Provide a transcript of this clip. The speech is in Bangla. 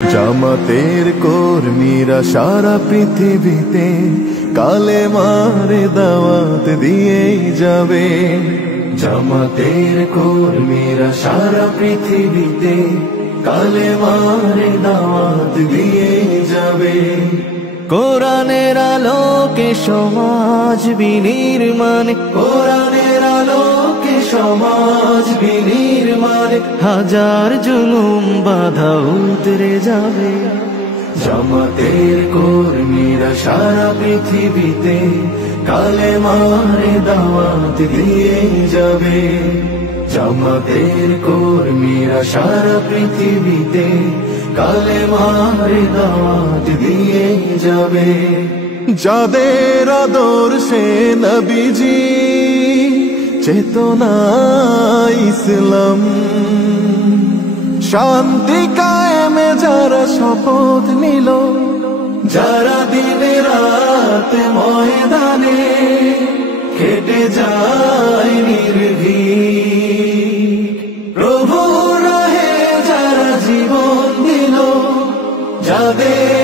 জামাতের কর্মীরা সারা পৃথিবীতে কালেমার দাওয়াত দিয়েই যাবে। জামাতের কর্মীরা সারা পৃথিবীতে কালেমার দাওয়াত দিয়েই যাবে। কোরআনের আলোকে সমাজ বিনির্মাণ, কোরআনের আলোকে সমাজ বিনির্মাণ, হাজার জুলুম বাধা উতরে যাবে। জামাতের কর্মীরা সারা পৃথিবীতে কালেমার দাওয়াত দিয়ে যাবে। জামাতের কর্মীরা সারা পৃথিবীতে কালেমার দাওয়াত দিয়ে যাবে। যাদের আদর্শে নবীজি চেতনা ইসলাম, শান্তি কায়েমে যারা শপথ নিল, যারা দিনে রাত ময়দানে খেটে যায় নির্ভীক, প্রভু রাহে যারা জীবন দিল, যাদের